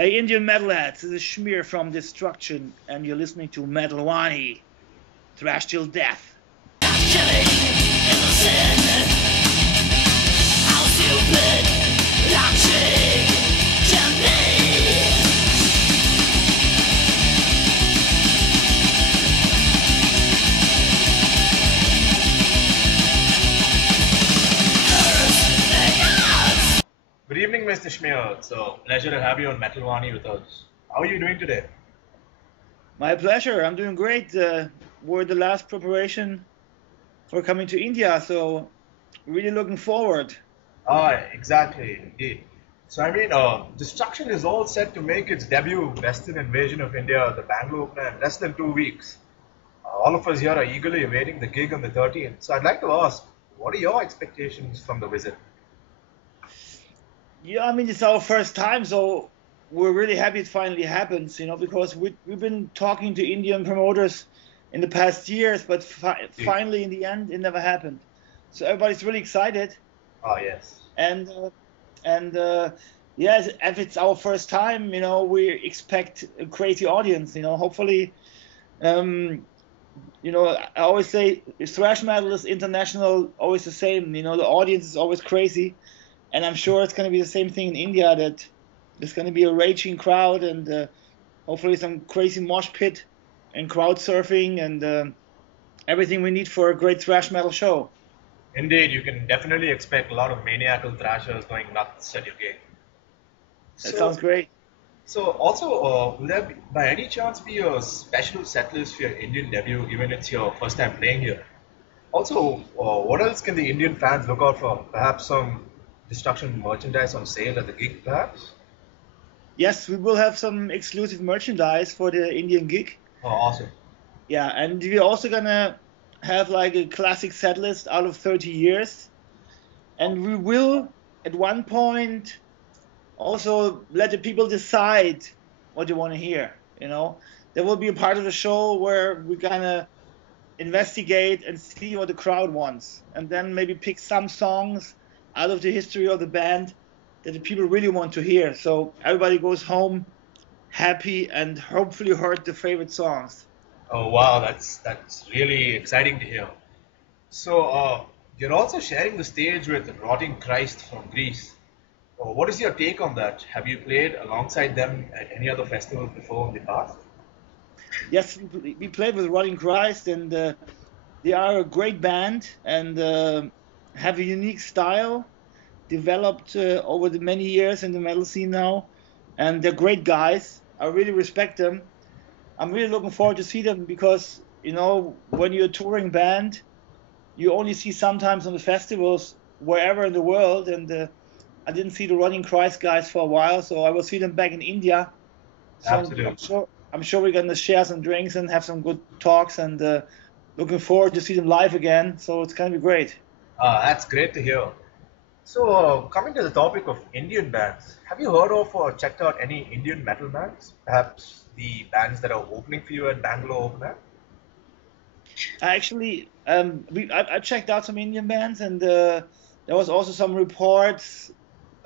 Hey Indian metalheads, this is Schmier from Destruction, and you're listening to Metal Wani, Thrash till death. Good evening, Mr. Schmier. It's a pleasure to have you on Metal Wani with us. How are you doing today? My pleasure. I'm doing great. We're the last preparation for coming to India, so really looking forward. Exactly, indeed. So, Destruction is all set to make its debut Western invasion of India, the Bangalore Open Air, in less than 2 weeks. All of us here are eagerly awaiting the gig on the 13th. So, I'd like to ask, what are your expectations from the visit? Yeah, I mean, it's our first time, so we're really happy it finally happens, because we've been talking to Indian promoters in the past years, but finally, in the end, it never happened. So everybody's really excited. Oh, yes. And yes, if it's our first time, we expect a crazy audience, hopefully, I always say thrash metal is international, always the same, the audience is always crazy. And I'm sure it's going to be the same thing in India, that there's going to be a raging crowd and hopefully some crazy mosh pit and crowd surfing and everything we need for a great thrash metal show. Indeed, you can definitely expect a lot of maniacal thrashers going nuts at your gig. That sounds great. So also, will there by any chance be a special setlist for your Indian debut, given it's your first time playing here? Also, what else can the Indian fans look out for? Perhaps some Destruction merchandise on sale at the gig, perhaps? Yes, we will have some exclusive merchandise for the Indian gig. Oh, awesome. Yeah, and we're also gonna have like a classic set list out of 30 years. And we will, at one point, also let the people decide what they want to hear, There will be a part of the show where we're gonna investigate and see what the crowd wants. And then maybe pick some songs out of the history of the band that the people really want to hear. So everybody goes home happy and hopefully heard the favorite songs. Oh wow, that's really exciting to hear. So you're also sharing the stage with Rotting Christ from Greece. What is your take on that? Have you played alongside them at any other festivals before in the past? Yes, we played with Rotting Christ, and they are a great band and have a unique style developed over the many years in the metal scene now, and they're great guys. I really respect them. I'm really looking forward to see them because when you're a touring band, you only see sometimes on the festivals wherever in the world, and I didn't see the Rotting Christ guys for a while, so I will see them back in India. So Absolutely. I'm sure we're gonna share some drinks and have some good talks, and looking forward to see them live again. So it's gonna be great. That's great to hear. So, coming to the topic of Indian bands, have you heard of or checked out any Indian metal bands? Perhaps the bands that are opening for you at Bangalore Open Air? Actually, I checked out some Indian bands, and there was also some reports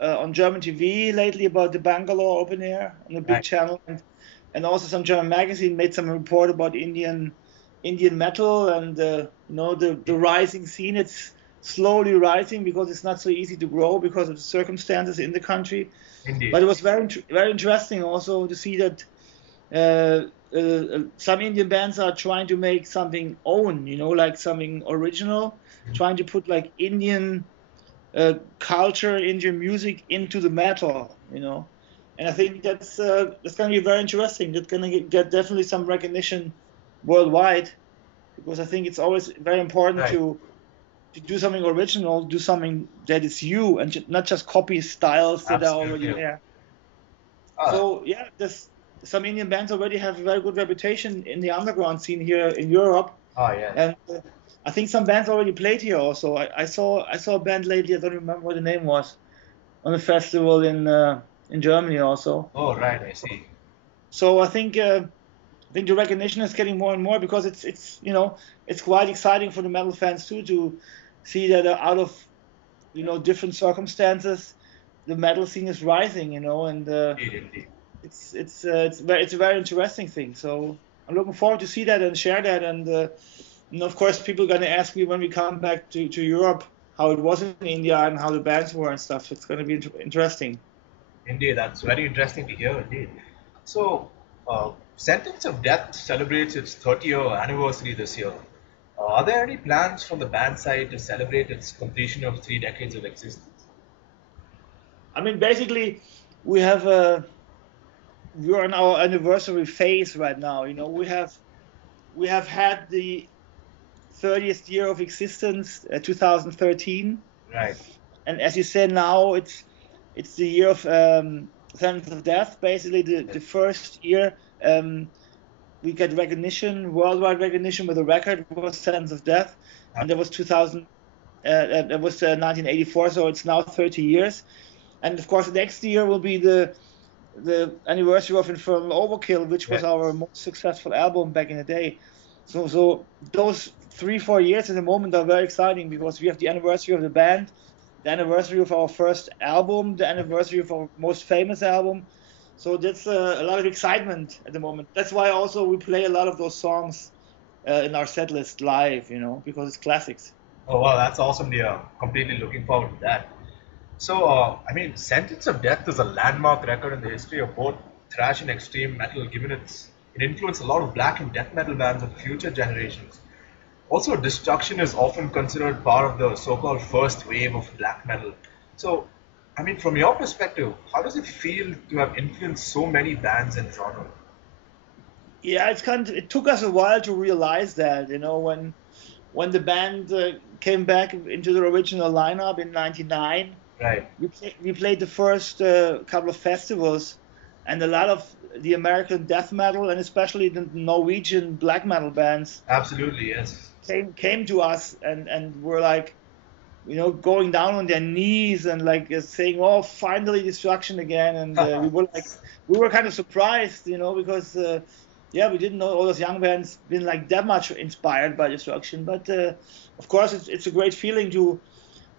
on German TV lately about the Bangalore Open Air on a big channel, and also some German magazine made some report about Indian metal and the rising scene. It's slowly rising because it's not so easy to grow because of the circumstances in the country. Indeed. But it was very interesting also to see that some Indian bands are trying to make something own, like something original, trying to put like Indian culture, Indian music into the metal, And I think that's going to be very interesting. That's going to get definitely some recognition worldwide, because I think it's always very important to do something original, do something that is you, and not just copy styles that are already there. So yeah, some Indian bands already have a very good reputation in the underground scene here in Europe. And I think some bands already played here also. I saw a band lately, I don't remember what the name was, on a festival in Germany also. Oh right, I see. So I think the recognition is getting more and more, because it's quite exciting for the metal fans too, to see that out of different circumstances, the metal scene is rising, and Indeed. it's a very interesting thing. So I'm looking forward to see that and share that. And of course, people are going to ask me when we come back to Europe how it was in India and how the bands were and stuff. It's going to be interesting. Indeed, that's very interesting to hear. Indeed. So, Sentence of Death celebrates its 30-year anniversary this year. Are there any plans from the band side to celebrate its completion of 3 decades of existence? I mean, basically, we have we're in our anniversary phase right now. You know, we have had the 30th year of existence, 2013. Right. And as you said, now it's the year of Sentence of Death. Basically, the first year we get recognition, worldwide recognition with a record was Sentence of Death, and that was 1984. So it's now 30 years. And of course, next year will be the anniversary of Infernal Overkill, which was our most successful album back in the day. So those 3-4 years at the moment are very exciting because we have the anniversary of the band, the anniversary of our first album, the anniversary of our most famous album. So that's a lot of excitement at the moment. That's why also we play a lot of those songs in our set list live, you know, because it's classics. Oh wow, that's awesome. Yeah, completely looking forward to that. So, I mean, Sentence of Death is a landmark record in the history of both thrash and extreme metal, given it influenced a lot of black and death metal bands of future generations. Also, Destruction is often considered part of the so-called first wave of black metal. So, I mean, from your perspective, how does it feel to have influenced so many bands and genres? Yeah, it took us a while to realize that, you know, when the band came back into the original lineup in '99. Right. We played the first couple of festivals, and a lot of the American death metal and especially the Norwegian black metal bands. Absolutely, yes. Came to us and were like, you know, going down on their knees and like saying, "Oh, finally Destruction again!" And we were kind of surprised, you know, because we didn't know all those young bands been like that much inspired by Destruction. But of course, it's a great feeling to,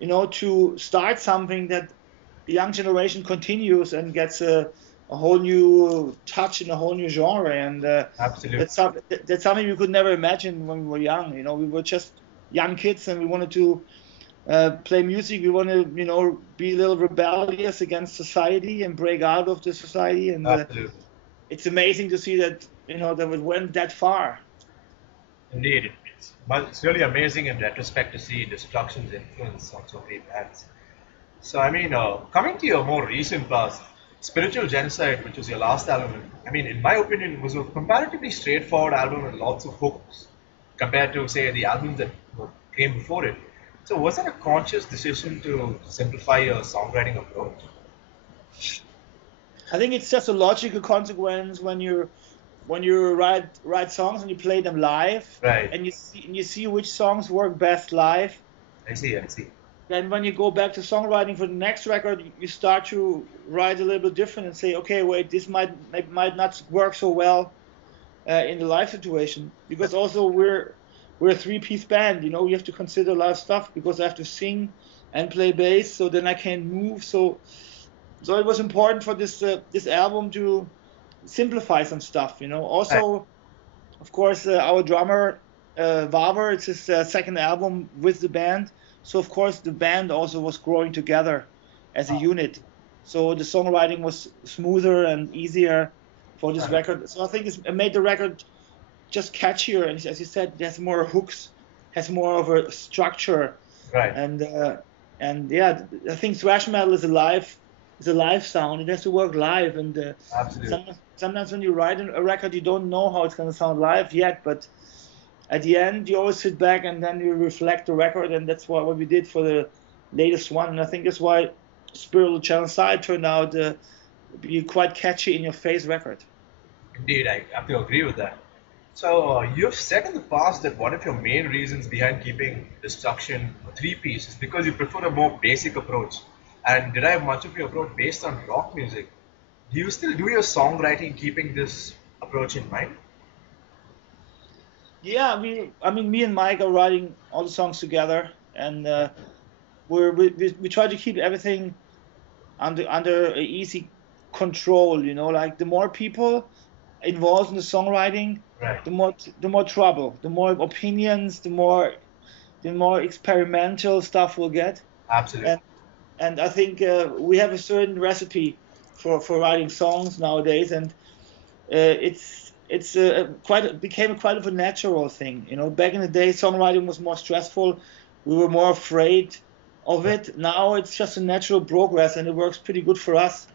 you know, to start something that the young generation continues and gets a whole new touch in a whole new genre. And absolutely, that's something we could never imagine when we were young. You know, we were just young kids and we wanted to play music. We want to, you know, be a little rebellious against society and break out of the society. And it's amazing to see that, you know, that we went that far. Indeed. It's really amazing in retrospect to see Destruction's influence on so many bands. So, I mean, coming to your more recent past, Spiritual Genocide, which was your last album, I mean, in my opinion, was a comparatively straightforward album with lots of hooks compared to, say, the albums that came before it. So, was that a conscious decision to simplify your songwriting approach? I think it's just a logical consequence when you write songs and you play them live, right? And you see which songs work best live. I see. Then when you go back to songwriting for the next record, you start to write a little bit different and say, okay, wait, this might not work so well in the live situation, because also we're a 3-piece band. You know, we have to consider a lot of stuff because I have to sing and play bass, so then I can't move. So it was important for this album to simplify some stuff, you know. Also, of course, our drummer Vavar, it's his second album with the band, so of course the band also was growing together as a unit, so the songwriting was smoother and easier for this record. So I think it made the record just catchier, and as you said, it has more hooks, has more of a structure, right? And yeah, I think thrash metal is a live sound. It has to work live, and sometimes when you write a record, you don't know how it's going to sound live yet, but at the end, you always sit back and then you reflect the record, and that's what we did for the latest one. And I think that's why Spiritual Genocide turned out to be quite catchy, in-your-face record. Indeed, I have to agree with that. So you've said in the past that one of your main reasons behind keeping Destruction a 3-piece is because you prefer a more basic approach and derive much of your approach based on rock music. Do you still do your songwriting keeping this approach in mind? Yeah, me and Mike are writing all the songs together, and we try to keep everything under an easy control, you know, like the more people involved in the songwriting, Right. the more trouble, the more opinions, the more experimental stuff we'll get. Absolutely. And I think we have a certain recipe for writing songs nowadays, and it's became quite of a natural thing. You know, back in the day, songwriting was more stressful. We were more afraid of it. Now it's just a natural progress, and it works pretty good for us.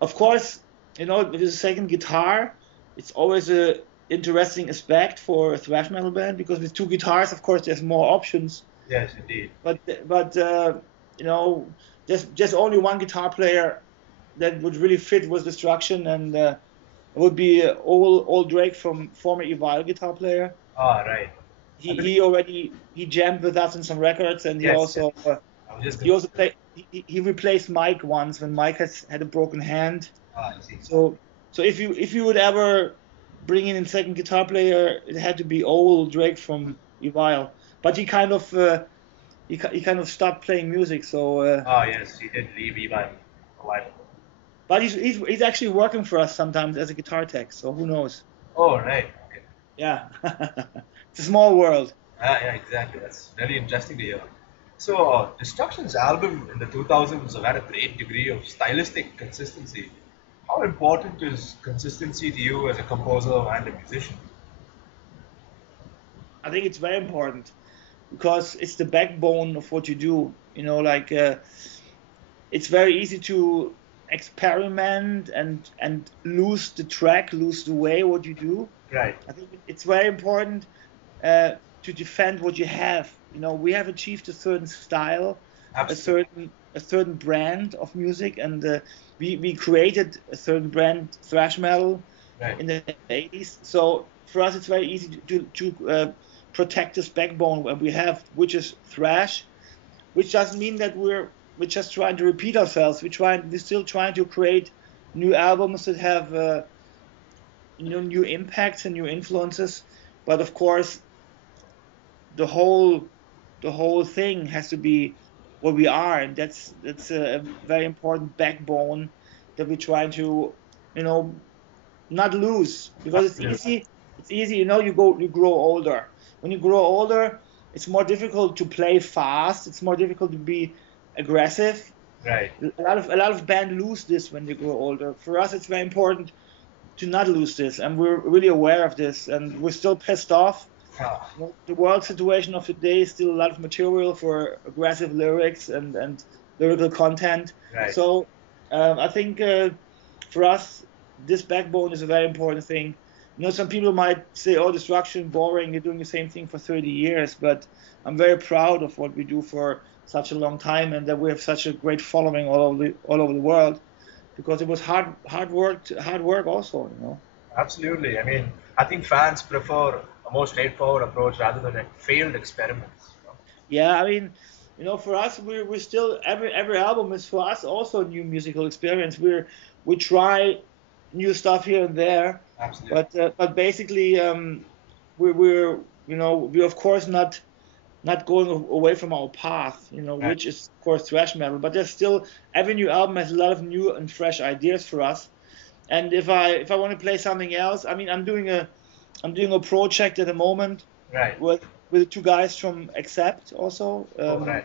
Of course, you know, with a second guitar, it's always a interesting aspect for a thrash metal band, because with two guitars, of course, there's more options. Yes, indeed. But you know, just only one guitar player that would really fit with Destruction, and it would be old Drake, from former Evil guitar player. Ah, right. He jammed with us in some records, and he also replaced Mike once when Mike had a broken hand. Ah, I see. So if you would ever bring in a second guitar player, it had to be old Drake from Evil. But he kind of stopped playing music. So. Yes, he did leave Evil a while ago. But he's actually working for us sometimes as a guitar tech. So who knows? Oh, right. Okay. Yeah. It's a small world. Yeah, exactly. That's very interesting to hear. So, Destruction's album in the 2000s had a great degree of stylistic consistency. How important is consistency to you as a composer and a musician? I think it's very important, because it's the backbone of what you do. You know, like it's very easy to experiment and lose the track, lose the way what you do. Right. I think it's very important to defend what you have. You know, we have achieved a certain style, Absolutely. a certain brand of music, and we created a certain brand, thrash metal, Right. in the 80s. So for us, it's very easy to protect this backbone that we have, which is thrash, which doesn't mean that we're just trying to repeat ourselves. We're still trying to create new albums that have new impacts and new influences. But of course, the whole thing has to be what we are, and that's a very important backbone that we're trying to, you know, not lose, because it's easy. You know, you grow older. When you grow older, it's more difficult to play fast. It's more difficult to be aggressive. Right. A lot of bands lose this when they grow older. For us, it's very important to not lose this, and we're really aware of this, and we're still pissed off. Ah, You know, the world situation of today is still a lot of material for aggressive lyrics and lyrical content. Right. So I think for us, this backbone is a very important thing. You know, some people might say, "Oh, Destruction, boring. You're doing the same thing for 30 years." But I'm very proud of what we do for such a long time, and that we have such a great following all over the world, because it was hard work also. You know. absolutely. I mean, I think fans prefer a more straightforward approach rather than like failed experiments. You know? Yeah, I mean, you know, for us, we're still every album is for us also a new musical experience. We try new stuff here and there, Absolutely. but basically we're of course not going away from our path, you know, Right. which is of course thrash metal. But there's still, every new album has a lot of new and fresh ideas for us. And if I want to play something else, I mean, I'm doing a project at the moment Right. with two guys from Accept also. Right.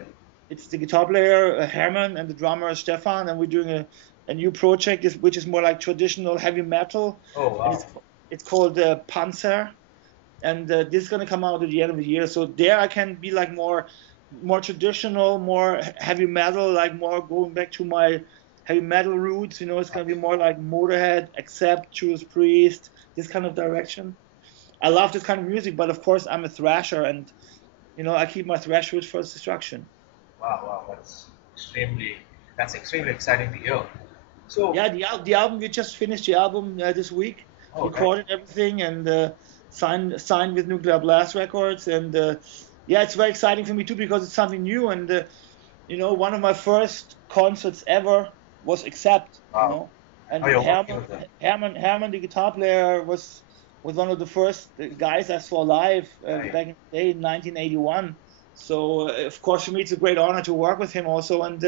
It's the guitar player Herman and the drummer Stefan, and we're doing a new project which is more like traditional heavy metal. Oh, wow. And it's called Panzer, and this is gonna come out at the end of the year. So there I can be like more traditional, more heavy metal, like more going back to my heavy metal roots. You know, it's gonna be more like Motorhead, Accept, Judas Priest, this kind of direction. I love this kind of music, but of course I'm a thrasher, and you know, I keep my thrash roots for Destruction. Wow. That's extremely exciting to hear. So, Yeah, the album, we just finished the album this week, okay. recorded everything, and signed with Nuclear Blast Records, and yeah, it's very exciting for me too, because it's something new, and you know, one of my first concerts ever was Accept. Wow. You know, and You're working with them. Herman, the guitar player, was one of the first guys I saw live Right. back in the day in 1981. So of course for me it's a great honor to work with him also, and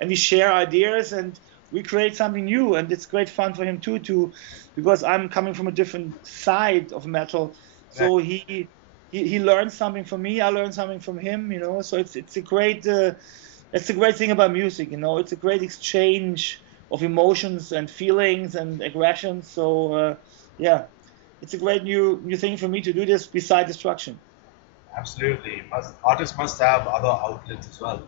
we share ideas, and we create something new, and it's great fun for him too, because I'm coming from a different side of metal. So he learns something from me, I learn something from him, you know. So it's a great thing about music, you know. It's a great exchange of emotions and feelings and aggressions. So yeah, it's a great new thing for me to do this beside destruction. Absolutely. Artists must have other outlets as well.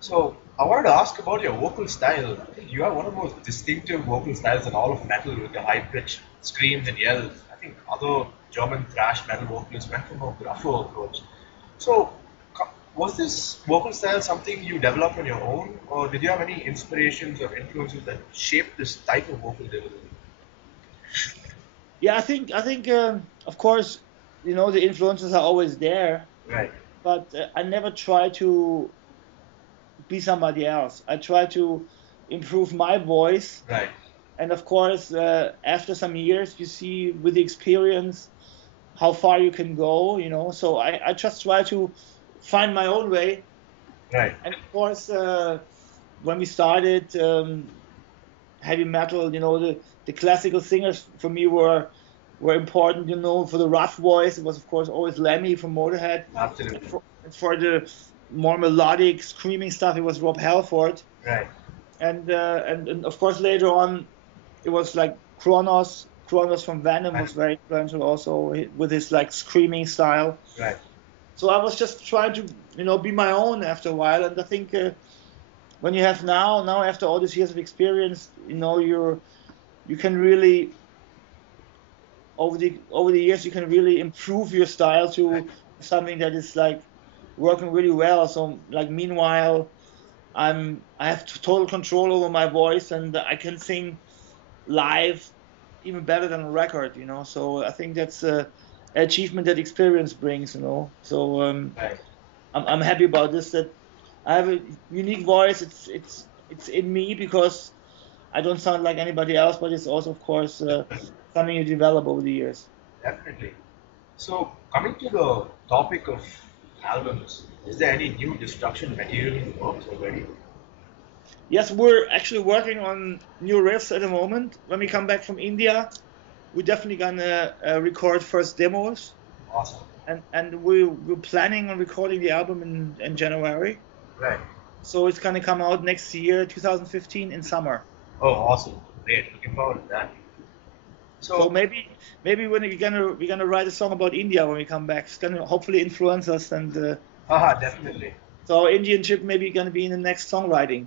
So I wanted to ask about your vocal style. I think you have one of the most distinctive vocal styles in all of metal with the high-pitched screams and yells. I think other German thrash metal vocalists went for a more gruffer approach. So was this vocal style something you developed on your own, or did you have any inspirations or influences that shaped this type of vocal delivery? Yeah, I think of course, you know, the influences are always there, Right. but I never try to be somebody else. I try to improve my voice. Right. And of course, after some years, you see with the experience how far you can go, you know. So I just try to find my own way. Right. And of course, when we started heavy metal, you know, the classical singers for me were important, you know. For the rough voice, it was of course always Lemmy from Motorhead. Absolutely. For the more melodic screaming stuff, it was Rob Halford. Right. And of course later on, it was like Kronos. Kronos from Venom was very influential also with his like screaming style. Right. So I was just trying to, you know, be my own after a while. And I think when you have now after all these years of experience, you know, you can really over the years you can really improve your style to something that is like working really well. So like meanwhile, I have total control over my voice, and I can sing live even better than a record, you know. So I think that's an achievement that experience brings, you know. So I'm happy about this, that I have a unique voice. It's in me because I don't sound like anybody else, but it's also of course something you develop over the years. Definitely. So coming to the topic of albums, is there any new destruction material in the works already? Yes, we're actually working on new riffs at the moment. When we come back from India, we're definitely gonna record first demos. Awesome. And we're planning on recording the album in January. Right. So it's gonna come out next year, 2015, in summer. Oh, awesome! Great. Looking forward to that. So maybe when we're gonna write a song about India when we come back. It's gonna hopefully influence us, and definitely. so Indian chip maybe gonna be in the next songwriting.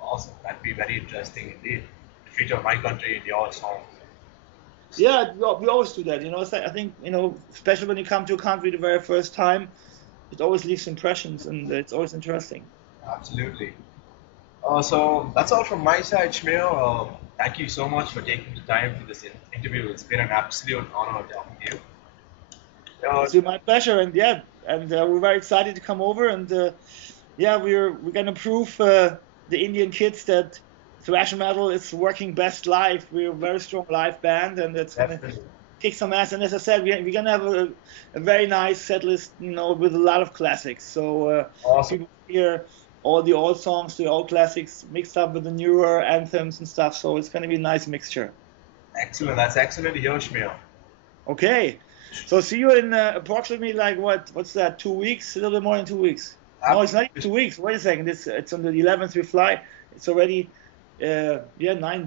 Awesome. That'd be very interesting indeed. To feature my country in your songs. Yeah, we always do that. You know, I think, you know, especially when you come to a country the very first time, it always leaves impressions, and it's always interesting. Absolutely. So that's all from my side, Schmier. Thank you so much for taking the time for this interview. It's been an absolute honor talking to you. It's been my pleasure, and we're very excited to come over, and we're gonna prove the Indian kids that thrash metal is working best live. We're a very strong live band, and it's gonna kick some ass. And as I said, we're gonna have a very nice set list, you know, with a lot of classics. So awesome. People hear all the old songs, the old classics mixed up with the newer anthems and stuff. So it's gonna be a nice mixture. Excellent. That's excellent to hear, Schmier. Okay. So see you in approximately like what's that? 2 weeks? A little bit more than 2 weeks. No, it's not even 2 weeks. Wait a second. It's on the 11th we fly. It's already 9